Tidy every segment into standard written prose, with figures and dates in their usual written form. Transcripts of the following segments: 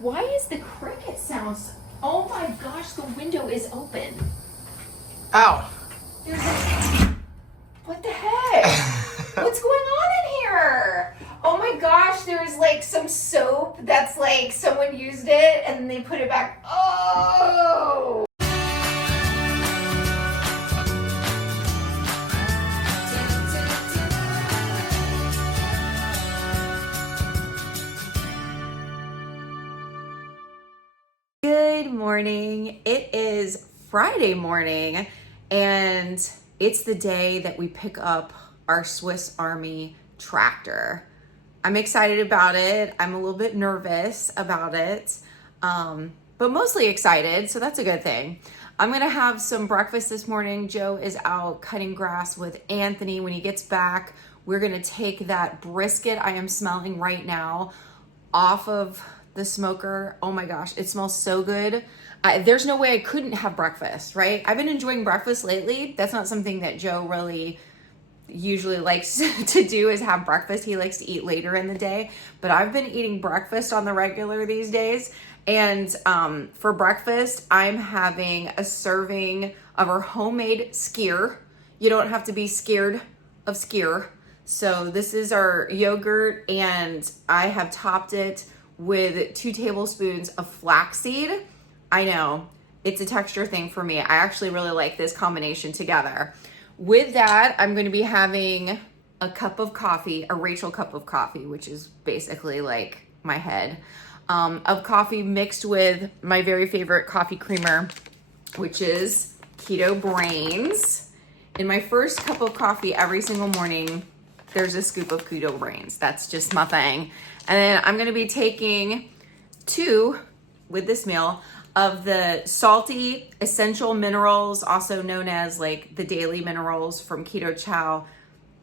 Why is the cricket sounds? Oh my gosh, the window is open. Ow. There's what the heck? What's going on in here? Oh my gosh, there's like some soap that's like someone used it and then they put it back. Oh! Good morning. It is Friday morning and it's the day that we pick up our Swiss Army tractor. I'm excited about it. I'm a little bit nervous about it, but mostly excited, so that's a good thing. I'm gonna have some breakfast this morning. Joe is out cutting grass with Anthony. When he gets back, we're gonna take that brisket I am smelling right now off of the smoker. Oh my gosh, it smells so good. There's no way I couldn't have breakfast, right? I've been enjoying breakfast lately. That's not something that Joe really usually likes to do, is have breakfast. He likes to eat later in the day, but I've been eating breakfast on the regular these days. And for breakfast, I'm having a serving of our homemade skyr. You don't have to be scared of skyr. So this is our yogurt, and I have topped it with 2 tablespoons of flaxseed. I know, it's a texture thing for me. I actually really like this combination together. With that, I'm going to be having a cup of coffee, a Rachel cup of coffee, which is basically like my head, of coffee mixed with my very favorite coffee creamer, which is Keto Brains. In my first cup of coffee every single morning, there's a scoop of Keto Brains. That's just my thing. And then I'm gonna be taking 2, with this meal, of the salty essential minerals, also known as like the daily minerals from Keto Chow.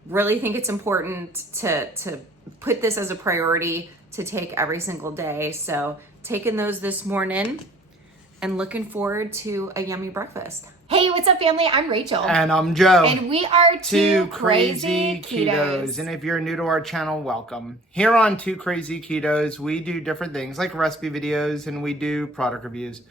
Really think it's important to put this as a priority to take every single day. So taking those this morning and looking forward to a yummy breakfast. Hey, what's up, family? I'm Rachel. And I'm Joe. And we are Two Crazy Crazy Ketos. And if you're new to our channel, welcome. Here on Two Crazy Ketos, we do different things like recipe videos and we do product reviews.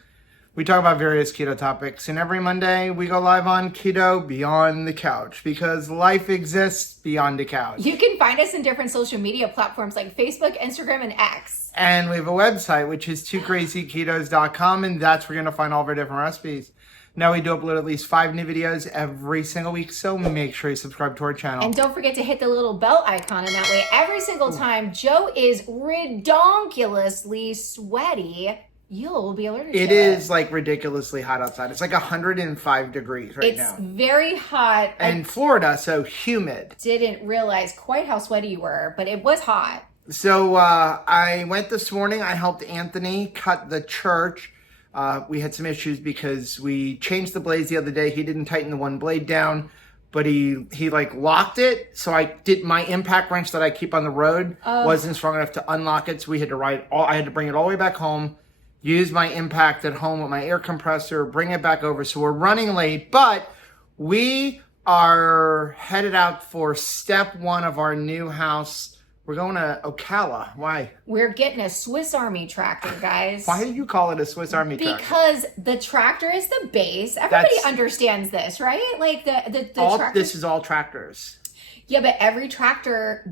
We talk about various keto topics, and every Monday we go live on Keto Beyond the Couch, because life exists beyond the couch. You can find us in different social media platforms like Facebook, Instagram, and X. And we have a website, which is twocrazyketos.com, and that's where you're going to find all of our different recipes. Now we do upload at least 5 new videos every single week, so make sure you subscribe to our channel. And don't forget to hit the little bell icon, and that way every single time Joe is redonkulously sweaty, you'll be alerted to it. It is like ridiculously hot outside. It's like 105 degrees right now. It's very hot. And Florida, so humid. Didn't realize quite how sweaty you were, but it was hot. So I went this morning. I helped Anthony cut the church. We had some issues because we changed the blades the other day. He didn't tighten the one blade down, but he like locked it. So I did my impact wrench that I keep on the road wasn't strong enough to unlock it. So we had to I had to bring it all the way back home, use my impact at home with my air compressor, bring it back over. So we're running late, but we are headed out for step 1 of our new house. We're going to Ocala. Why? We're getting a Swiss Army tractor, guys. Why do you call it a Swiss Army tractor? Because the tractor is the base. Everybody understands this, right? Like the tractor. This is all tractors. Yeah, but every tractor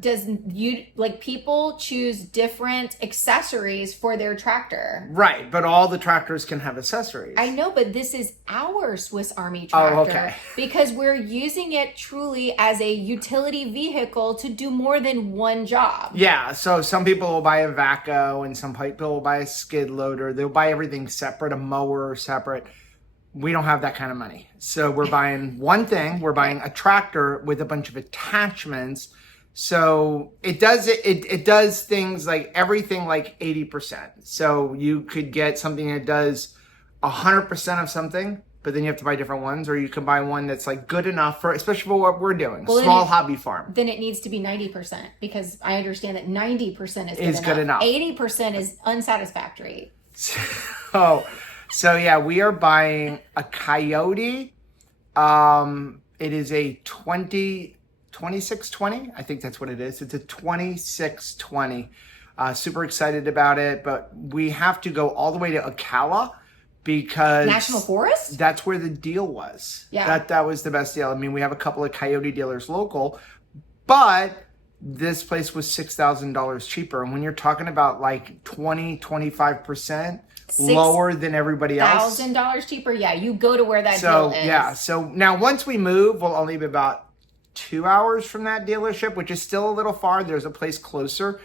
people choose different accessories for their tractor. Right, but all the tractors can have accessories. I know, but this is our Swiss Army tractor. Oh, okay. Because we're using it truly as a utility vehicle to do more than one job. Yeah, so some people will buy a Vaco and some people will buy a skid loader. They'll buy everything separate, a mower separate. We don't have that kind of money. So we're buying one thing. We're buying a tractor with a bunch of attachments. So it does things like everything like 80%. So you could get something that does 100% of something, but then you have to buy different ones, or you can buy one that's like good enough for, especially for what we're doing, small hobby farm. Then it needs to be 90%, because I understand that 90% is good enough. 80% is unsatisfactory. So yeah, we are buying a Coyote. It is a 2620. I think that's what it is. It's a 2620. Super excited about it, but we have to go all the way to Ocala because National Forest? That's where the deal was. Yeah. That was the best deal. I mean, we have a couple of coyote dealers local, but this place was $6,000 cheaper. And when you're talking about like 25% lower than everybody else. $1,000 cheaper. Yeah, you go to where that deal is. Yeah. So now once we move, we'll only be about 2 hours from that dealership, which is still a little far. There's a place closer,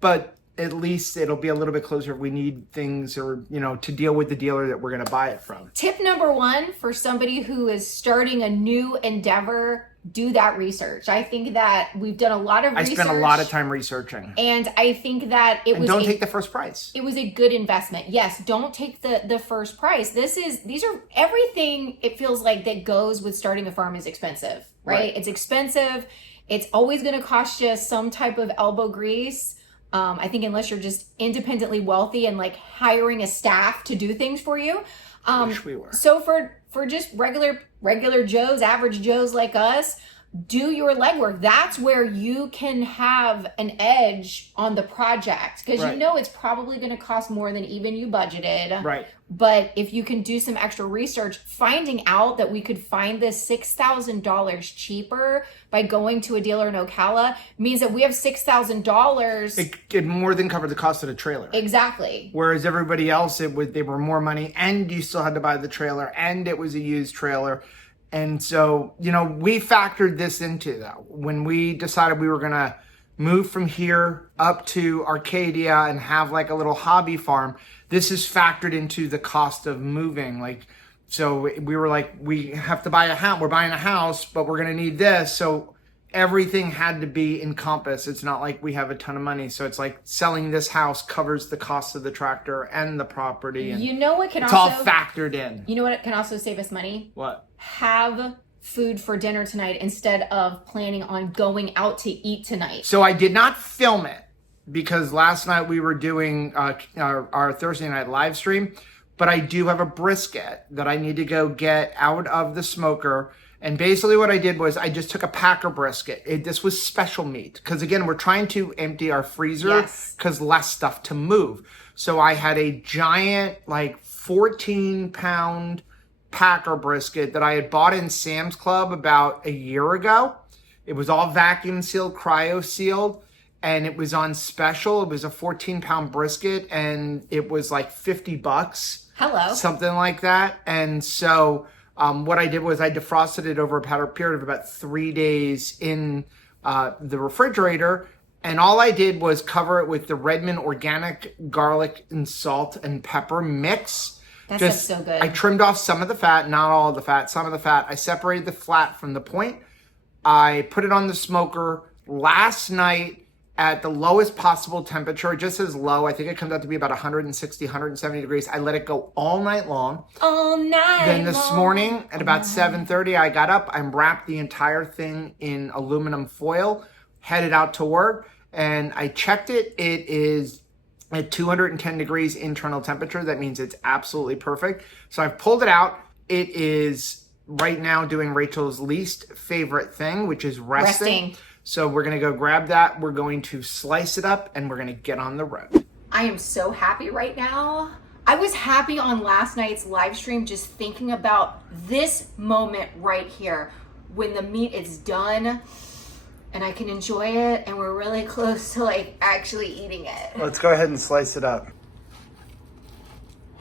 but at least it'll be a little bit closer if we need things or, to deal with the dealer that we're going to buy it from. Tip number 1 for somebody who is starting a new endeavor, do that research. I think that we've done a lot of research. I spent a lot of time researching. And I think that don't take the first price. It was a good investment. Yes, don't take the first price. These are everything it feels like that goes with starting a farm is expensive, right? It's expensive. It's always going to cost you some type of elbow grease. I think unless you're just independently wealthy and like hiring a staff to do things for you. Wish we were. So for just regular Joes, average Joes like us, do your legwork. That's where you can have an edge on the project because it's probably going to cost more than even you budgeted. Right. But if you can do some extra research, finding out that we could find this $6,000 cheaper by going to a dealer in Ocala means that we have $6,000. It more than covered the cost of the trailer. Exactly. Whereas everybody else, they were more money, and you still had to buy the trailer, and it was a used trailer. And so, we factored this into that when we decided we were going to move from here up to Arcadia and have like a little hobby farm. This is factored into the cost of moving. So we were like, we have to buy a house. We're buying a house, but we're going to need this. So everything had to be encompassed. It's not like we have a ton of money. So it's like selling this house covers the cost of the tractor and the property. And it's all factored in. You know what can also save us money? What? Have food for dinner tonight instead of planning on going out to eat tonight. So I did not film it because last night we were doing our Thursday night live stream, but I do have a brisket that I need to go get out of the smoker. And basically what I did was I just took a packer brisket. This was special meat because, again, we're trying to empty our freezer because less stuff to move. So I had a giant 14-pound packer brisket that I had bought in Sam's Club about a year ago. It was all vacuum sealed, cryo sealed, and it was on special. It was a 14-pound brisket and it was like $50. Hello. Something like that. And so what I did was I defrosted it over a period of about 3 days in the refrigerator. And all I did was cover it with the Redmond organic garlic and salt and pepper mix. That's so good. I trimmed off some of the fat, not all of the fat, some of the fat. I separated the fat from the point. I put it on the smoker last night at the lowest possible temperature, just as low. I think it comes out to be about 160, 170 degrees. I let it go all night long. All night Then this morning at about 7:30, I got up. I wrapped the entire thing in aluminum foil, headed out to work, and I checked it. It is at 210 degrees internal temperature. That means it's absolutely perfect. So I've pulled it out. It is right now doing Rachel's least favorite thing, which is resting. So we're going to go grab that. We're going to slice it up and we're going to get on the road. I am so happy right now. I was happy on last night's live stream just thinking about this moment right here when the meat is done and I can enjoy it and we're really close to actually eating it. Let's go ahead and slice it up.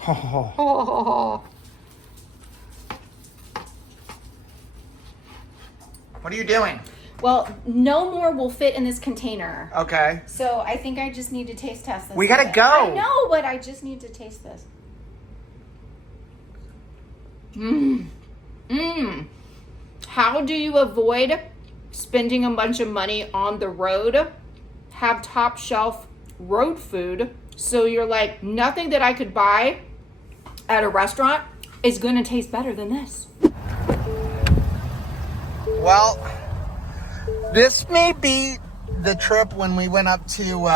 Oh. What are you doing? Well, no more will fit in this container. Okay. So I think I just need to taste test this. We gotta go. I know, but I just need to taste this. How do you avoid spending a bunch of money on the road? Have top shelf road food. So you're like, nothing that I could buy at a restaurant is going to taste better than this. Well, this may be the trip when we went up to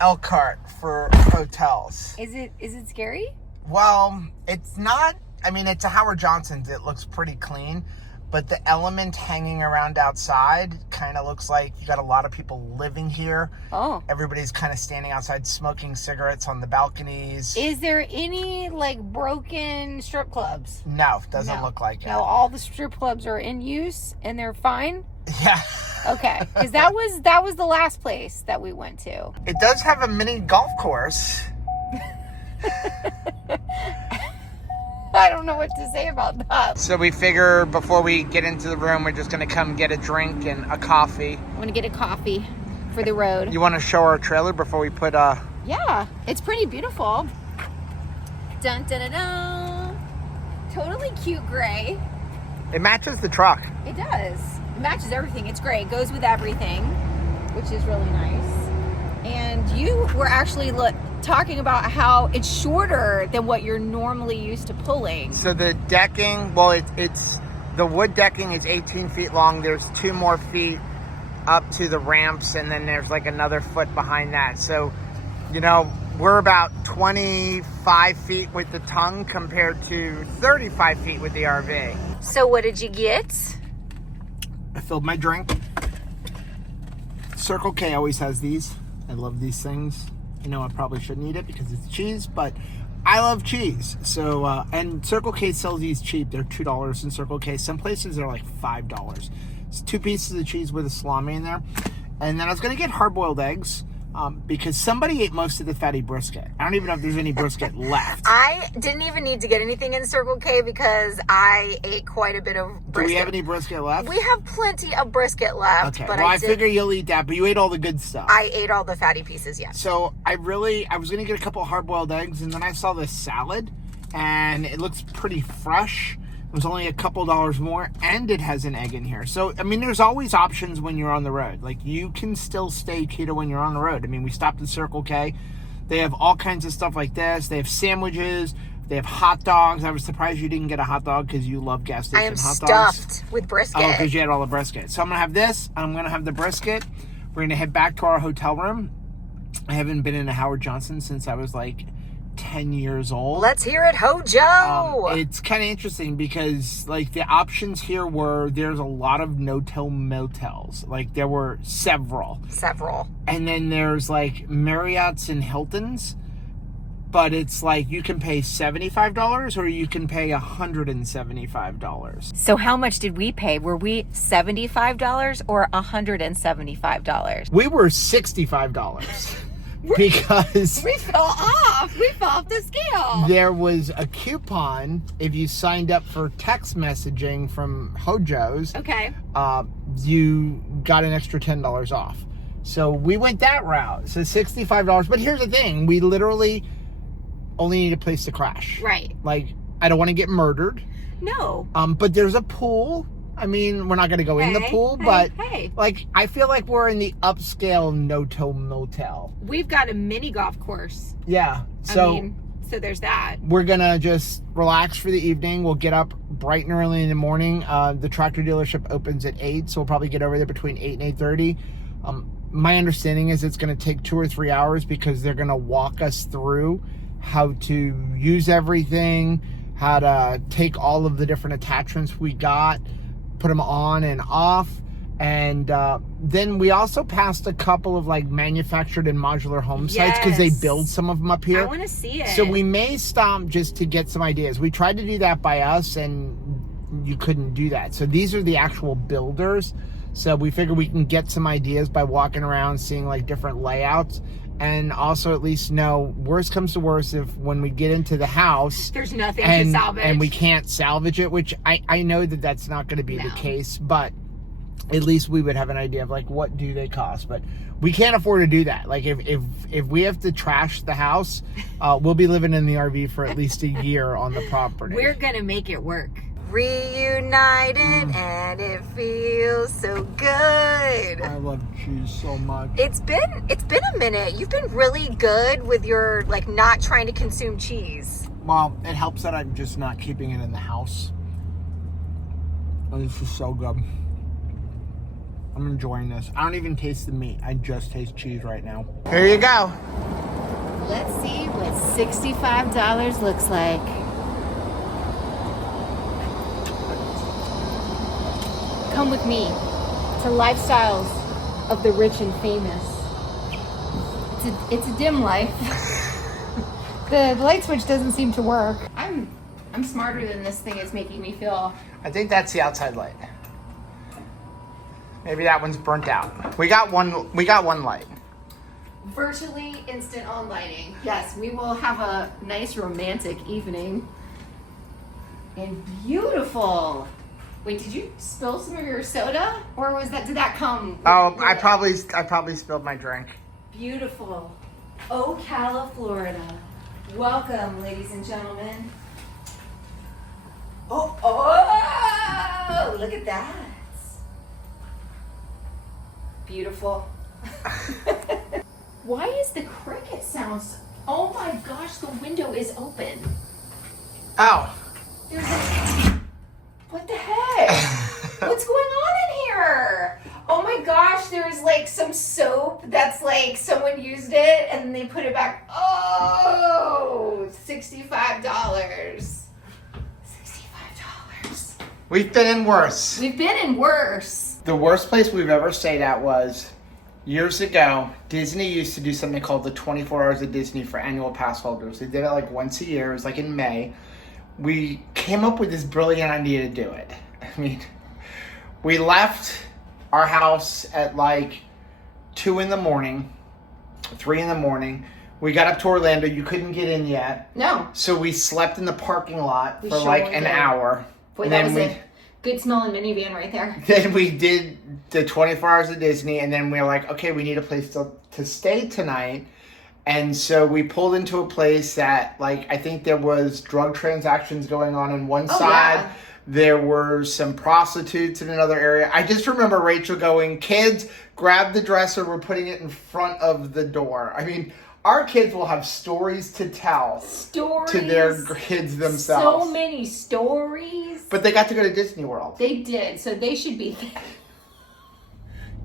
Elkhart for hotels. Is it scary? Well, it's not. I mean, it's a Howard Johnson's. It looks pretty clean. but the element hanging around outside kind of looks like you got a lot of people living here. Oh. Everybody's kind of standing outside smoking cigarettes on the balconies. Is there any like broken strip clubs? No, doesn't look like it. No, all the strip clubs are in use and they're fine? Yeah. Okay, because that was the last place that we went to. It does have a mini golf course. I don't know what to say about that. So we figure before we get into the room, we're just going to come get a drink and a coffee. I want to get a coffee for the road. You want to show our trailer before we put Yeah, it's pretty beautiful. Dun dun dun dun. Totally cute gray. It matches the truck. It does. It matches everything. It's gray. It goes with everything, which is really nice. And you were actually talking about how it's shorter than what you're normally used to pulling. So the decking, well, it's the wood decking is 18 feet long. There's 2 more feet up to the ramps, and then there's like another foot behind that. So, you know, we're about 25 feet with the tongue compared to 35 feet with the RV. So what did you get? I filled my drink. Circle K always has these. I love these things. I know I probably shouldn't eat it because it's cheese, but I love cheese. So, and Circle K sells these cheap. They're $2 in Circle K. Some places they're like $5. It's 2 pieces of cheese with a salami in there. And then I was going to get hard-boiled eggs because somebody ate most of the fatty brisket. I don't even know if there's any brisket left. I didn't even need to get anything in Circle K because I ate quite a bit of brisket. Do we have any brisket left? We have plenty of brisket left. Okay, but well, I figure you'll eat that, but you ate all the good stuff. I ate all the fatty pieces, yes. So I was going to get a couple hard-boiled eggs, and then I saw this salad, and it looks pretty fresh. It was only a couple dollars more, and it has an egg in here. So, I mean, there's always options when you're on the road. Like, you can still stay keto when you're on the road. I mean, we stopped at Circle K. They have all kinds of stuff like this. They have sandwiches. They have hot dogs. I was surprised you didn't get a hot dog because you love gas station hot dogs. I am stuffed with brisket. Oh, because you had all the brisket. So I'm going to have this. I'm going to have the brisket. We're going to head back to our hotel room. I haven't been in a Howard Johnson since I was like 10 years old. Let's hear it, Hojo! It's kind of interesting because like the options here were there's a lot of no-till motels. Like there were several. And then there's like Marriott's and Hilton's. But it's like you can pay $75 or you can pay $175. So how much did we pay? Were we $75 or $175? We were $65. Because we fell off the scale. There was a coupon if you signed up for text messaging from Hojo's. Okay. You got an extra $10 off. So we went that route. So $65. But here's the thing: we literally only need a place to crash. Right. Like I don't want to get murdered. No. But there's a pool. I mean, we're not going to go in the pool, but like I feel like we're in the upscale no-till motel. We've got a mini golf course. Yeah. So so there's that. We're going to just relax for the evening. We'll get up bright and early in the morning. The tractor dealership opens at 8, so we'll probably get over there between 8 and 8:30. My understanding is it's going to take 2 or 3 hours because they're going to walk us through how to use everything, how to take all of the different attachments we got, put them on and off. And then we also passed a couple of like manufactured and modular home sites because they build some of them up here. I want to see it. So we may stop just to get some ideas. We tried to do that by us and you couldn't do that. So these are the actual builders. So we figure we can get some ideas by walking around, seeing like different layouts. And also at least know, worst comes to worst, if when we get into the house, there's nothing to salvage. And we can't salvage it, which I know that that's not going to be the case, but at least we would have an idea of like, what do they cost? But we can't afford to do that. Like if we have to trash the house, we'll be living in the RV for at least a year on the property. We're going to make it work. Reunited and it feels so good. I love cheese so much. It's been a minute. You've been really good with your like not trying to consume cheese. Well, it helps that I'm just not keeping it in the house. Oh, this is so good. I'm enjoying this. I don't even taste the meat. I just taste cheese right now. Here you go. Let's see what $65 looks like. come with me to lifestyles of the rich and famous. It's a dim life. The light switch doesn't seem to work. I'm smarter than this thing is making me feel. I think that's the outside light. Maybe that one's burnt out. We got one light. Virtually instant on lighting. Yes, we will have a nice romantic evening. And beautiful. Wait, did you spill some of your soda, or did that come? Oh, I probably spilled my drink. Beautiful. Ocala, Florida. Welcome, ladies and gentlemen. Oh, look at that. Beautiful. Why is the cricket sounds? Oh my gosh, the window is open. Oh. What the heck? What's going on in here? Oh my gosh, there's like some soap that's like someone used it and they put it back. Oh, $65. $65. We've been in worse. We've been in worse. The worst place we've ever stayed at was years ago. Disney used to do something called the 24 Hours of Disney for annual pass holders. They did it like once a year. It was like in May. We came up with this brilliant idea to do it. I mean, we left our house at like 2 in the morning, 3 in the morning. We got up to Orlando. You couldn't get in yet. No. So we slept in the parking lot for like an hour. Boy, that was a good smelling minivan right there. Then we did the 24 Hours of Disney, and then we were like, okay, we need a place to stay tonight. And so we pulled into a place that, like, I think there was drug transactions going on one side. Yeah. There were some prostitutes in another area. I just remember Rachel going, kids, grab the dresser. We're putting it in front of the door. I mean, our kids will have stories to tell to their kids themselves. So many stories. But they got to go to Disney World. They did, so they should be.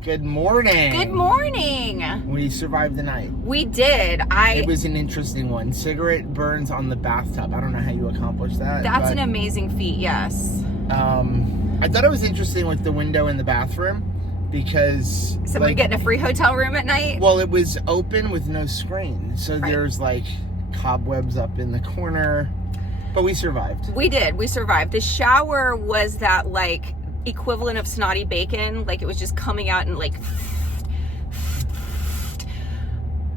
Good morning. Good morning. We survived the night. We did. It was an interesting one. Cigarette burns on the bathtub. I don't know how you accomplished that. That's an amazing feat, yes. I thought it was interesting with the window in the bathroom because... So we're getting a free hotel room at night? Well, it was open with no screen. So there's like cobwebs up in the corner. But we survived. We did. We survived. The shower was that like equivalent of snotty bacon. Like it was just coming out and like...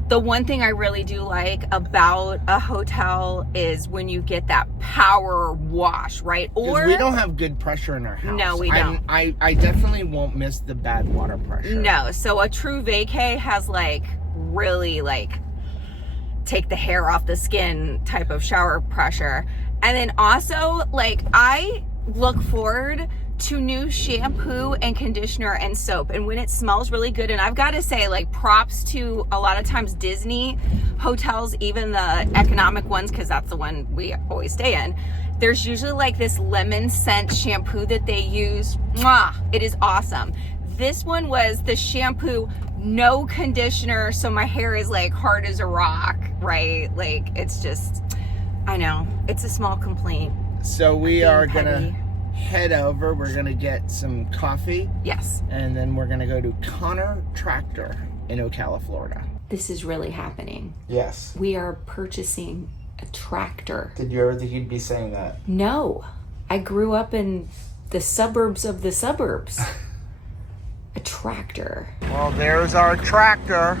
The one thing I really do like about a hotel is when you get that power wash, right? Or we don't have good pressure in our house. No, we don't. I definitely won't miss the bad water pressure. No, so a true vacay has like really like take the hair off the skin type of shower pressure. And then also like I look forward to new shampoo and conditioner and soap, and when it smells really good. And I've got to say, like, props to a lot of times Disney hotels, even the economic ones, because that's the one we always stay in. There's usually like this lemon scent shampoo that they use. Mwah! It is awesome. This one was the shampoo, no conditioner, so my hair is like hard as a rock, right? Like it's just, I know, it's a small complaint. So we are gonna head over. We're gonna get some coffee. Yes. And then we're gonna go to Connor Tractor in Ocala, Florida. This is really happening. Yes. We are purchasing a tractor. Did you ever think you'd be saying that? No. I grew up in the suburbs of the suburbs. A tractor. Well, there's our tractor.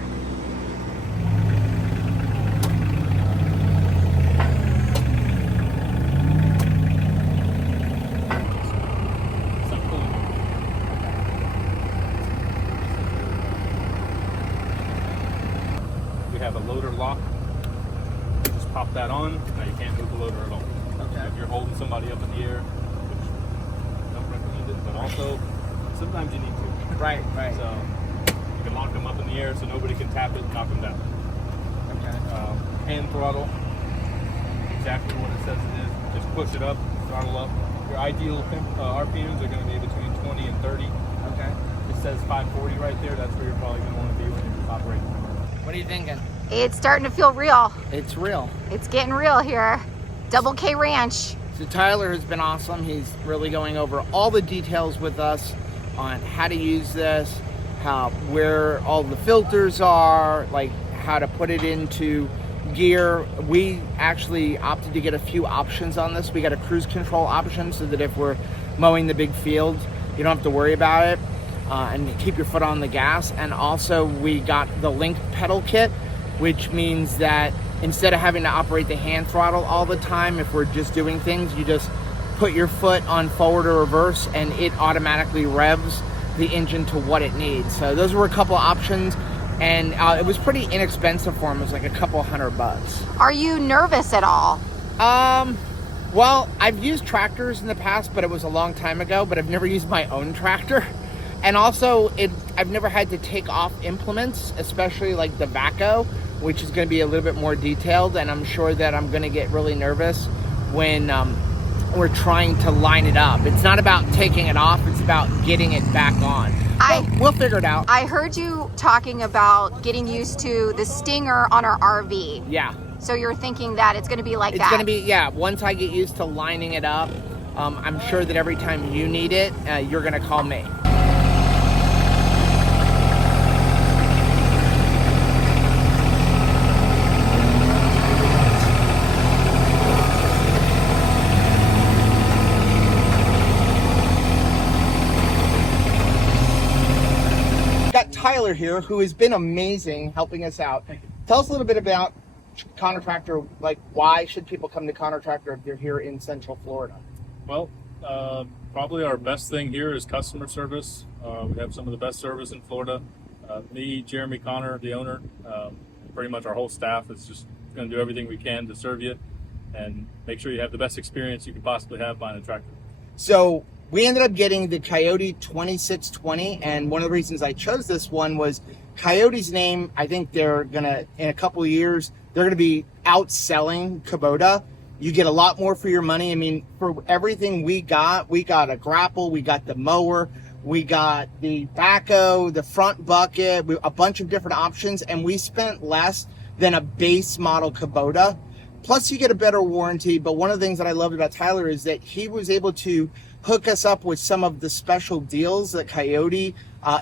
Have a loader lock. Just pop that on. Now you can't move the loader at all. Okay. If you're holding somebody up in the air, which I don't recommend it, but also sometimes you need to. Right. So you can lock them up in the air so nobody can tap it and knock them down. Okay. Hand throttle. Exactly what it says it is. Just push it up, throttle up. Your ideal RPMs are going to be between 20 and 30. Okay. It says 540 right there. That's where you're probably going to want to be when you're operating. What are you thinking? It's starting to feel real. It's real. It's getting real here. Double K Ranch. So Tyler has been awesome. He's really going over all the details with us on how to use this, where all the filters are, like how to put it into gear. We actually opted to get a few options on this. We got a cruise control option so that if we're mowing the big fields, you don't have to worry about it, and keep your foot on the gas. And also we got the link pedal kit, which means that instead of having to operate the hand throttle all the time, if we're just doing things, you just put your foot on forward or reverse and it automatically revs the engine to what it needs. So those were a couple options, and it was pretty inexpensive for them. It was like a couple $100. Are you nervous at all? Well, I've used tractors in the past, but it was a long time ago, but I've never used my own tractor. And also, I've never had to take off implements, especially like the backhoe, which is going to be a little bit more detailed, and I'm sure that I'm going to get really nervous when we're trying to line it up. It's not about taking it off, it's about getting it back on. We'll figure it out. I heard you talking about getting used to the stinger on our RV. Yeah. So you're thinking that it's going to be like that? It's going to be, yeah, once I get used to lining it up, I'm sure that every time you need it, you're going to call me. Got Tyler here, who has been amazing helping us out. Tell us a little bit about Connor Tractor. Like, why should people come to Connor Tractor if they're here in Central Florida? Well, probably our best thing here is customer service. We have some of the best service in Florida. Me, Jeremy, Connor, the owner, pretty much our whole staff is just going to do everything we can to serve you and make sure you have the best experience you could possibly have buying a tractor. So we ended up getting the Coyote 2620, and one of the reasons I chose this one was Coyote's name. I think they're gonna, in a couple of years, they're gonna be outselling Kubota. You get a lot more for your money. I mean, for everything we got a grapple, we got the mower, we got the backhoe, the front bucket, a bunch of different options, and we spent less than a base model Kubota. Plus you get a better warranty. But one of the things that I loved about Tyler is that he was able to hook us up with some of the special deals that Coyote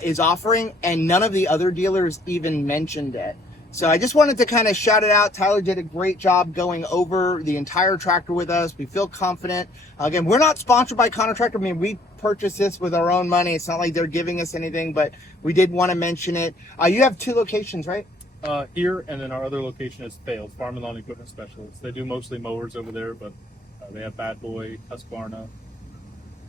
is offering, and none of the other dealers even mentioned it. So I just wanted to kind of shout it out. Tyler did a great job going over the entire tractor with us. We feel confident. Again, we're not sponsored by Connor Tractor. I mean, we purchased this with our own money. It's not like they're giving us anything, but we did want to mention it. You have 2 locations, right? Here, and then our other location is Thales, Farm and Lawn Equipment Specialists. They do mostly mowers over there, but they have Bad Boy, Husqvarna.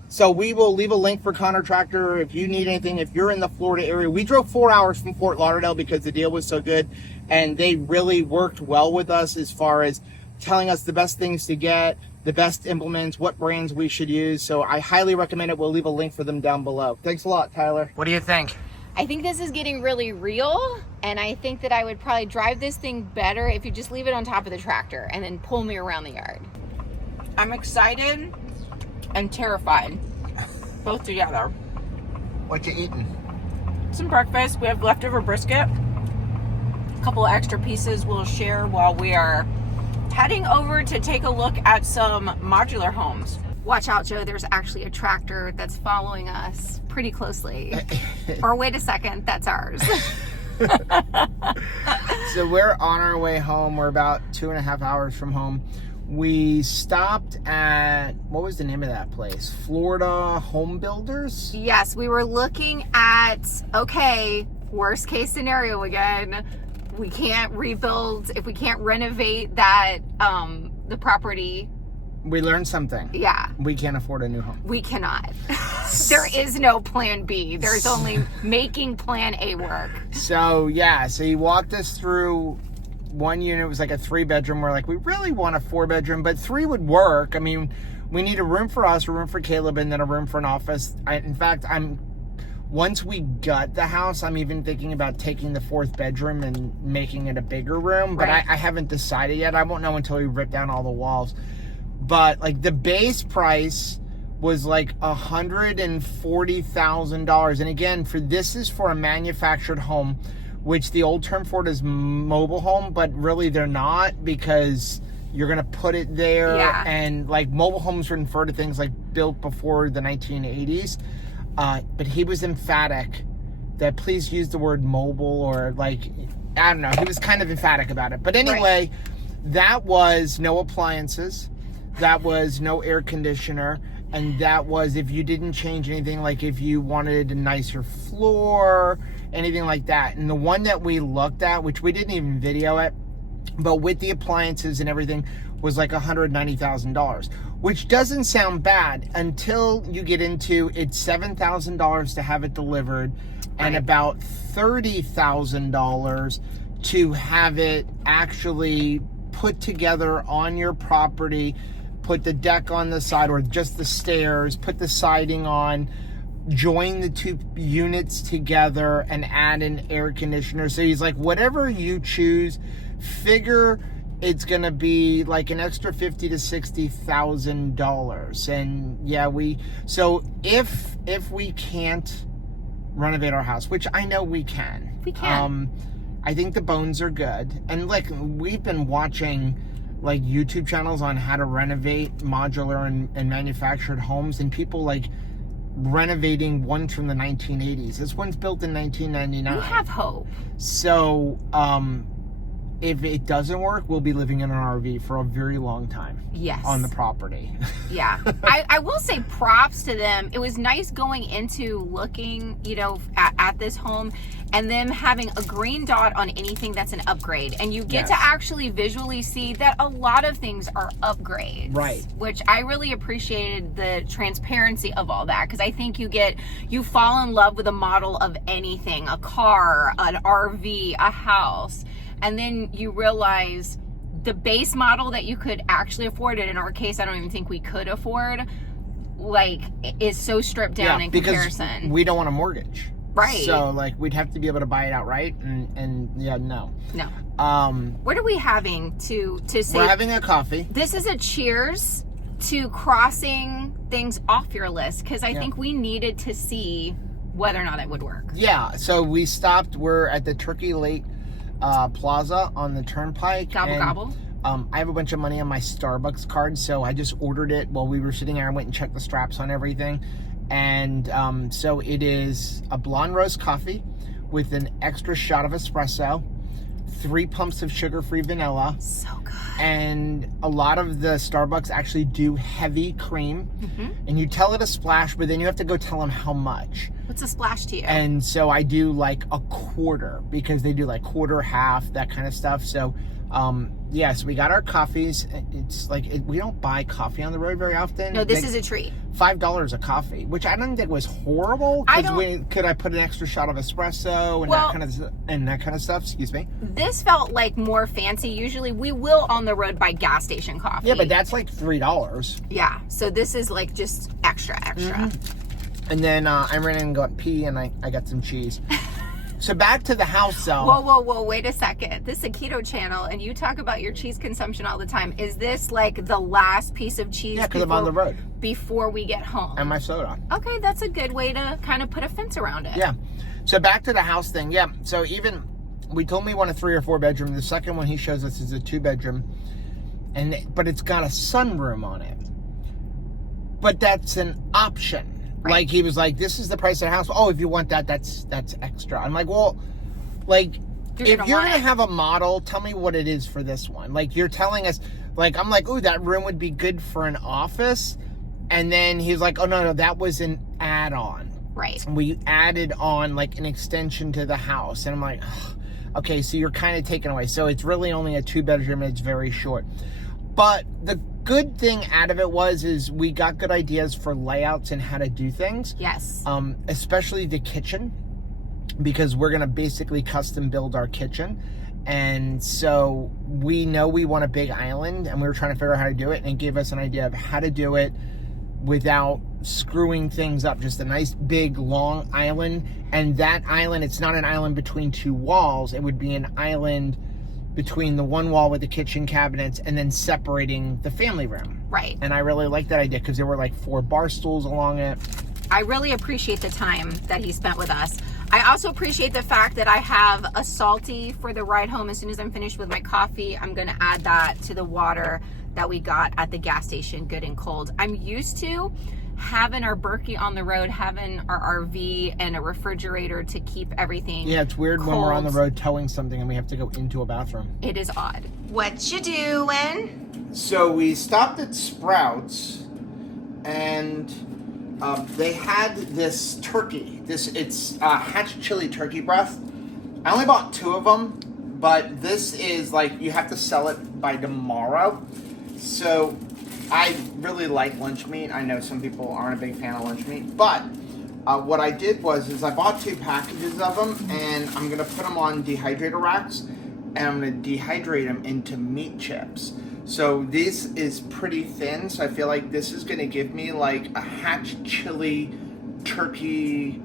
So we will leave a link for Connor Tractor if you need anything. If you're in the Florida area, we drove 4 hours from Fort Lauderdale because the deal was so good, and they really worked well with us as far as telling us the best things to get, the best implements, what brands we should use. So I highly recommend it. We'll leave a link for them down below. Thanks a lot, Tyler. What do you think? I think this is getting really real, and I think that I would probably drive this thing better if you just leave it on top of the tractor and then pull me around the yard. I'm excited and terrified, both together. What you eating? Some breakfast. We have leftover brisket. A couple of extra pieces we'll share while we are heading over to take a look at some modular homes. Watch out, Joe. There's actually a tractor that's following us pretty closely. Or wait a second, that's ours. So we're on our way home. We're about 2.5 hours from home. We stopped at, what was the name of that place? Florida Home Builders? Yes, we were looking at, okay, worst case scenario again. We can't rebuild, if we can't renovate that, the property. We learned something. Yeah. We can't afford a new home. We cannot. There is no plan B. There's only making plan A work. So yeah, so he walked us through one unit. It was like a 3-bedroom. We're like, we really want a 4-bedroom, but 3 would work. I mean, we need a room for us, a room for Caleb, and then a room for an office. In fact, once we gut the house, I'm even thinking about taking the 4th bedroom and making it a bigger room, but right. I haven't decided yet. I won't know until we rip down all the walls. But like the base price was like $140,000. And again, this is for a manufactured home, which the old term for it is mobile home, but really they're not, because you're going to put it there. Yeah. And like mobile homes refer to things like built before the 1980s. but he was emphatic that please use the word mobile, or like, I don't know, he was kind of emphatic about it. But anyway, that was no appliances, that was no air conditioner, and that was if you didn't change anything, like if you wanted a nicer floor, anything like that. And the one that we looked at, which we didn't even video it, but with the appliances and everything, was like $190,000, which doesn't sound bad until you get into it's $7,000 to have it delivered, and about $30,000 to have it actually put together on your property, put the deck on the side or just the stairs, put the siding on, join the two units together, and add an air conditioner. So he's like, whatever you choose, figure it's gonna be like an extra $50,000 to $60,000. And yeah, so if we can't renovate our house, which I know we can, I think the bones are good. And like, we've been watching like YouTube channels on how to renovate modular and manufactured homes, and people like renovating one from the 1980s. This one's built in 1999. We have hope. So if it doesn't work, we'll be living in an RV for a very long time. Yes. On the property. Yeah. I will say props to them. It was nice going into looking, at this home and them having a green dot on anything that's an upgrade. And you get to actually visually see that a lot of things are upgrades. Right. Which I really appreciated the transparency of all that, because I think you fall in love with a model of anything, a car, an RV, a house. And then you realize the base model that you could actually afford, and in our case, I don't even think we could afford, like, is so stripped down in comparison. Because we don't want a mortgage. Right. So, like, we'd have to be able to buy it outright, and no. No. What are we having to say? We're having a coffee. This is a cheers to crossing things off your list, because I think we needed to see whether or not it would work. Yeah, so we stopped. We're at the Turkey Lake Plaza on the Turnpike. Gobble. I have a bunch of money on my Starbucks card, so I just ordered it while we were sitting there. I went and checked the straps on everything. And so it is a blonde roast coffee with an extra shot of espresso, 3 pumps of sugar-free vanilla. So good. And a lot of the Starbucks actually do heavy cream. And you tell it a splash, but then you have to go tell them how much. What's a splash to you? And so I do like a quarter, because they do like quarter, half, that kind of stuff. So so we got our coffees. It's like, we don't buy coffee on the road very often. No, this is a treat. $5 a coffee, which I don't think was horrible. Could I put an extra shot of espresso and that kind of stuff? Excuse me. This felt like more fancy. Usually we will on the road buy gas station coffee. Yeah, but that's like $3. Yeah, so this is like just extra. And then I'm ready to go pee, and I got some cheese. So back to the house, though. Whoa, wait a second. This is a keto channel, and you talk about your cheese consumption all the time. Is this like the last piece of cheese? Yeah, because I'm on the road. Before we get home. And my soda. Okay, that's a good way to kind of put a fence around it. Yeah. So back to the house thing. Yeah, so we told me we want a 3 or 4 bedroom. The second one he shows us is a 2 bedroom. But it's got a sunroom on it. But that's an option. Right. Like, he was like, this is the price of the house. Oh, if you want that, that's extra. I'm like, well, like, if you're going to have a model, tell me what it is for this one. Like, you're telling us, like, I'm like, ooh, that room would be good for an office. And then he's like, oh, no, that was an add-on. Right. And we added on, like, an extension to the house. And I'm like, okay, so you're kind of taking away. So it's really only a 2 bedroom, and it's very short. But the good thing out of it is we got good ideas for layouts and how to do things. Yes. Especially the kitchen, because we're going to basically custom build our kitchen. And so we know we want a big island, and we were trying to figure out how to do it, and it gave us an idea of how to do it without screwing things up. Just a nice big long island. And that island, it's not an island between 2 walls. It would be an island between the one wall with the kitchen cabinets and then separating the family room. Right. And I really like that idea, because there were like 4 bar stools along it. I really appreciate the time that he spent with us. I also appreciate the fact that I have a salty for the ride home. As soon as I'm finished with my coffee, I'm going to add that to the water that we got at the gas station, good and cold. I'm used to having our Berkey on the road, having our RV and a refrigerator to keep everything. Yeah, it's weird cold. when we're on the road towing something and we have to go into a bathroom. It is odd. What you doing? So we stopped at Sprouts, and they had this turkey. It's hatch chili turkey breast. I only bought 2 of them, but this is like, you have to sell it by tomorrow. So I really like lunch meat. I know some people aren't a big fan of lunch meat, but what I did was I bought 2 packages of them, and I'm gonna put them on dehydrator racks, and I'm gonna dehydrate them into meat chips. So this is pretty thin, so I feel like this is gonna give me like a hatch chili turkey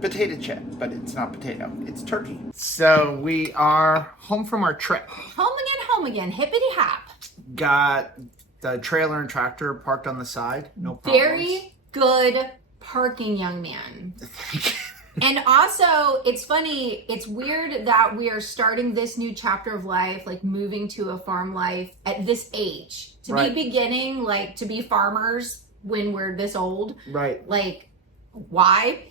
potato chip, but it's not potato, it's turkey. So we are home from our trip. Home again, hippity hop. Got the trailer and tractor parked on the side, no problems. Very good parking, young man. And also, it's funny, it's weird that we are starting this new chapter of life, like moving to a farm life at this age. To Right. be beginning, like, to be farmers when we're this old. Right. Like, why?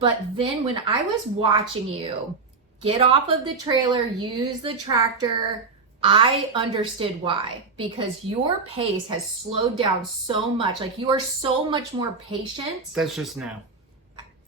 But then when I was watching you get off of the trailer, use the tractor, I understood why. Because your pace has slowed down so much. Like, you are so much more patient. That's just now.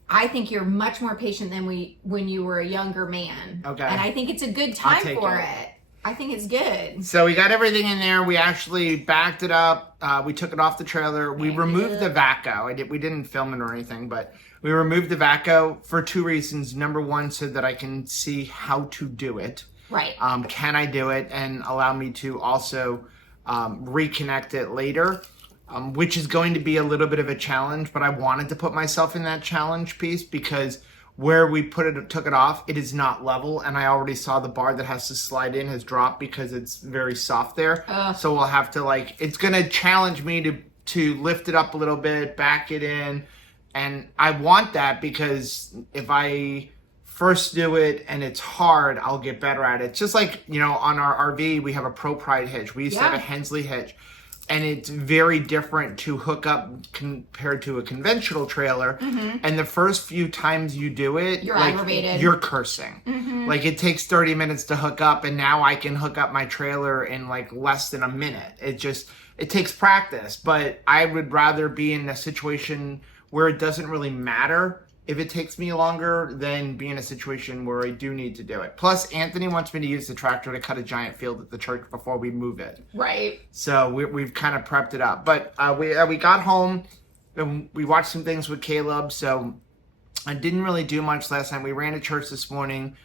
I think you're much more patient than when you were a younger man. Okay. And I think it's a good time take for it. it. I think it's good. So we got everything in there. We actually backed it up. We took it off the trailer. We removed the vaco. We didn't film it or anything, but we removed the vaco for 2 reasons. Number one, so that I can see how to do it. Right. Can I do it, and allow me to also reconnect it later, which is going to be a little bit of a challenge, but I wanted to put myself in that challenge piece because where we took it off, it is not level, and I already saw the bar that has to slide in has dropped because it's very soft there. So we'll have to, like, it's gonna challenge me to lift it up a little bit, back it in, and I want that because if I first do it and it's hard, I'll get better at it. Just like, you know, on our RV, we have a Pro Pride hitch. We used to have a Hensley hitch. And it's very different to hook up compared to a conventional trailer. Mm-hmm. And the first few times you do it, you're aggravated. You're cursing. Mm-hmm. Like, it takes 30 minutes to hook up, and now I can hook up my trailer in like less than a minute. It takes practice, but I would rather be in a situation where it doesn't really matter if it takes me longer than be in a situation where I do need to do it. Plus, Anthony wants me to use the tractor to cut a giant field at the church before we move it. Right. So we've kind of prepped it up. But we got home, and we watched some things with Caleb. So I didn't really do much last time. We ran to church this morning.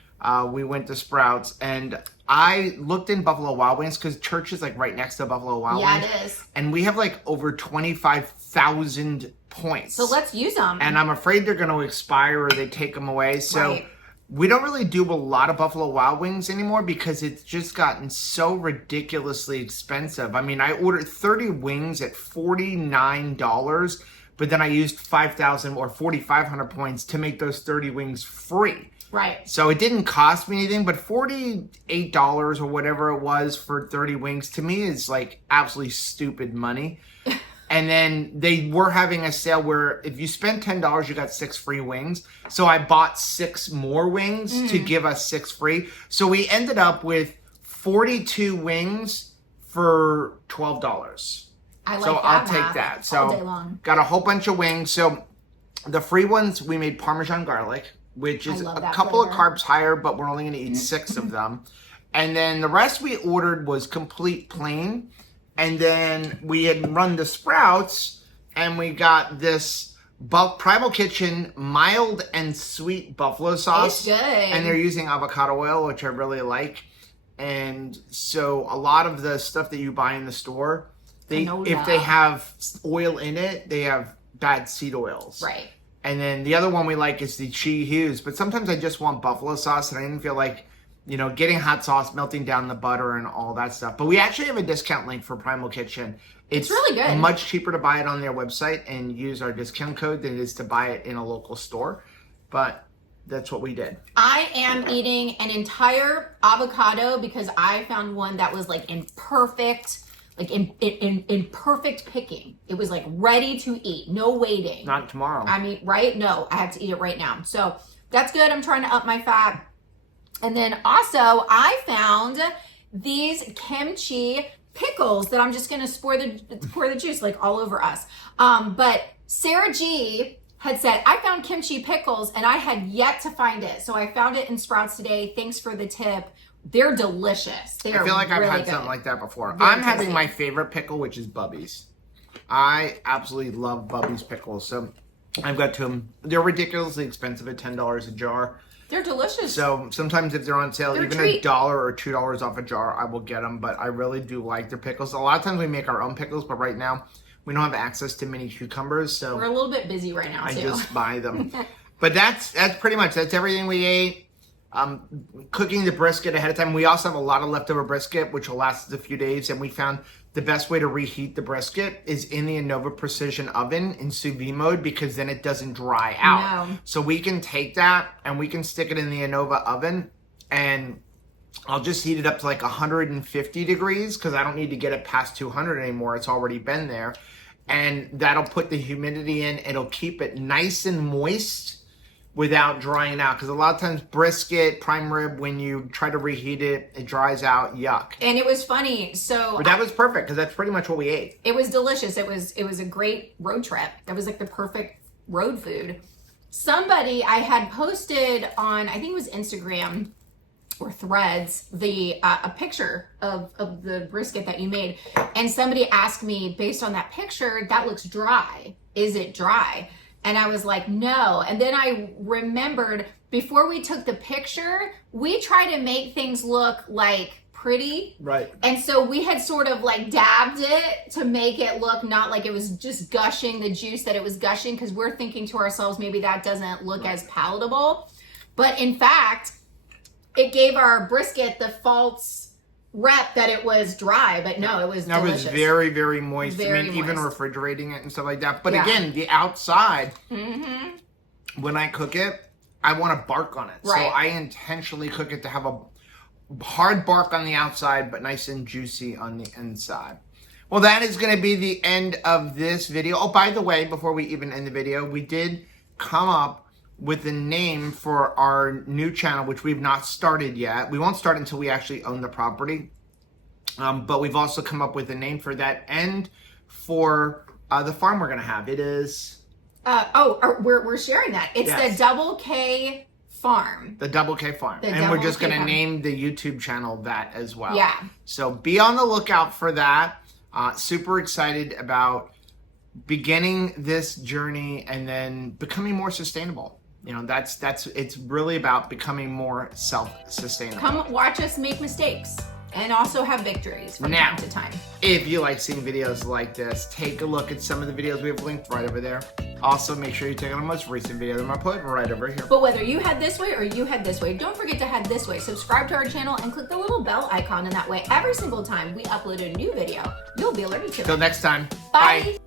We went to Sprouts, and I looked in Buffalo Wild Wings because church is like right next to Buffalo Wild Wings. Yeah, it is. And we have like over 25,000 points. So let's use them. And I'm afraid they're going to expire or they take them away. So we don't really do a lot of Buffalo Wild Wings anymore because it's just gotten so ridiculously expensive. I mean, I ordered 30 wings at $49, but then I used 5,000 or 4,500 points to make those 30 wings free. Right. So it didn't cost me anything, but $48 or whatever it was for 30 wings to me is like absolutely stupid money. And then they were having a sale where if you spend $10, you got 6 free wings. So I bought 6 more wings to give us 6 free. So we ended up with 42 wings for $12. I like so that I'll take math that. So all day long. Got a whole bunch of wings. So the free ones, we made Parmesan garlic, which is a couple of carbs higher, but we're only going to eat 6 of them. And then the rest we ordered was complete plain. And then we had run to Sprouts, and we got this Primal Kitchen mild and sweet buffalo sauce. It's good. And they're using avocado oil, which I really like. And so a lot of the stuff that you buy in the store, if they have oil in it, they have bad seed oils. Right. And then the other one we like is the Chi Hughes. But sometimes I just want buffalo sauce, and I didn't feel like, you know, getting hot sauce, melting down the butter and all that stuff. But we actually have a discount link for Primal Kitchen. It's really good. Much cheaper to buy it on their website and use our discount code than it is to buy it in a local store. But that's what we did. I am eating an entire avocado because I found one that was like in perfect like in perfect picking. It was like ready to eat, no waiting. Not tomorrow. I mean, right? No, I had to eat it right now. So that's good. I'm trying to up my fat. And then also I found these kimchi pickles that I'm just gonna pour the juice like all over us. But Sarah G had said, I found kimchi pickles and I had yet to find it. So I found it in Sprouts today. Thanks for the tip. They're delicious. I feel like I've had something like that before. Very I'm having tasty. my favorite pickle, which is Bubby's. I absolutely love Bubby's pickles. So I've got two of them. They're ridiculously expensive at $10 a jar. They're delicious. So sometimes if they're on sale, They're a even treat. $1 or $2 off a jar, I will get them. But I really do like their pickles. A lot of times we make our own pickles, but right now we don't have access to many cucumbers. So We're a little bit busy right now I too. just buy them. But that's pretty much, that's everything we ate. Cooking the brisket ahead of time. We also have a lot of leftover brisket, which will last us a few days. And we found the best way to reheat the brisket is in the Innova Precision Oven in sous vide mode, because then it doesn't dry out. No. So we can take that and we can stick it in the Innova oven, and I'll just heat it up to like 150 degrees because I don't need to get it past 200 anymore. It's already been there. And that'll put the humidity in. It'll keep it nice and moist without drying out, because a lot of times brisket, prime rib, when you try to reheat it, it dries out. Yuck. And it was funny. So But that was perfect because that's pretty much what we ate. it was delicious. It was a great road trip. That was like the perfect road food. Somebody I had posted on, I think it was Instagram or Threads, the a picture of the brisket that you made, and somebody asked me, based on that picture, that looks dry. Is it dry? And I was like, no. And then I remembered, before we took the picture, we try to make things look like pretty. Right. And so we had sort of like dabbed it to make it look not like it was just gushing the juice that it was gushing, because we're thinking to ourselves, maybe that doesn't look as palatable. But in fact, it gave our brisket the false rep that it was dry, but no, it was That delicious. was very, very moist. Very I mean, even moist. refrigerating it and stuff like that. But Yeah. again, the outside, Mm-hmm. when I cook it, I want to bark on it. Right. So I intentionally cook it to have a hard bark on the outside, but nice and juicy on the inside. Well, that is going to be the end of this video. Oh, by the way, before we even end the video, we did come up with a name for our new channel, which we've not started yet. We won't start until we actually own the property. But we've also come up with a name for that and for the farm we're going to have. It is... we're sharing that. It's Yes. the Double K Farm. The Double K Farm. The And we're Double just K going to Farm. name the YouTube channel that as well. Yeah. So be on the lookout for that. Super excited about beginning this journey and then becoming more sustainable. You know, it's really about becoming more self-sustainable. Come watch us make mistakes and also have victories from Now. time to time. If you like seeing videos like this, take a look at some of the videos we have linked right over there. Also, make sure you take on our most recent video that I'm putting right over here. But whether you head this way or you head this way, don't forget to head this way. Subscribe to our channel and click the little bell icon, and that way every single time we upload a new video, you'll be alerted to it. Till next time, Bye.